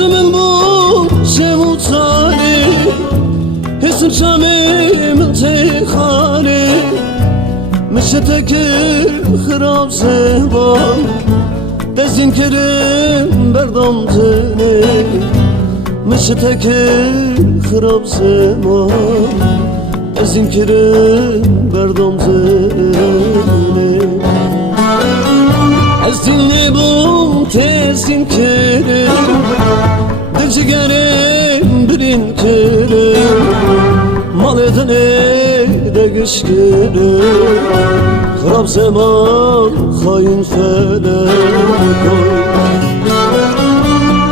Özümün bu şemutari Hesip şamimin tekhari Mişetekir khirab zeban Dezin kerim berdam tini Mişetekir khirab zeban Dezin kerim berdam tini Ez dinli bum tezin kerim Dilcigerim birin kerim Mal edene de güçkerim Kırab zaman hain felek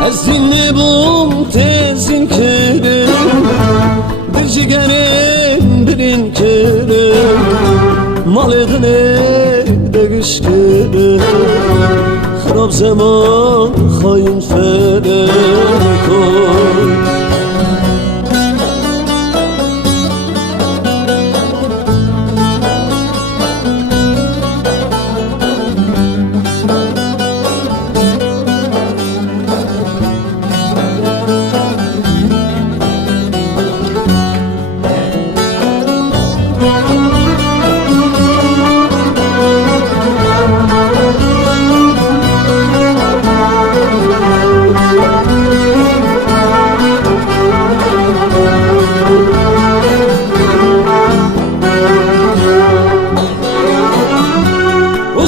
Ez dinli bum tezin kerim Dilcigerim birin kerim Mal edene de güçkerim Kırab zaman hain felek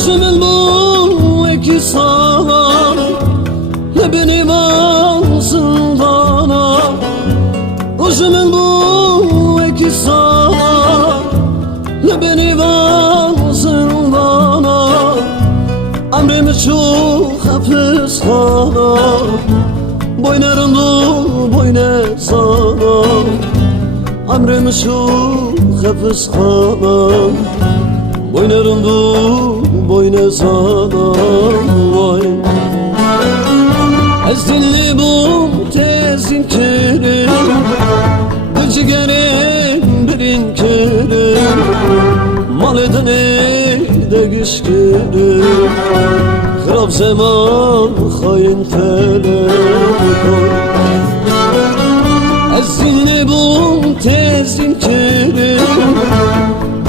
Özümün bu iki sana Ne benim ağzımdana Özümün bu iki sana Ne benim ağzımdana Emrimi çok hapishana Boynarındı boyne sana Emrimi çok hapishana Boynarındı boyne sana vay Ez dinli bum tezin kerim Dilcigerim birin kerim Mal edene de güçkerim Kırab zaman hain felek Ez dinli bum tezin kerim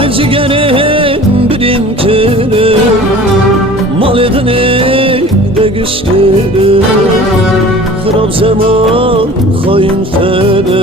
Dilcigerim birin kerim Mal edene de güçkerim Kırab zaman hain felek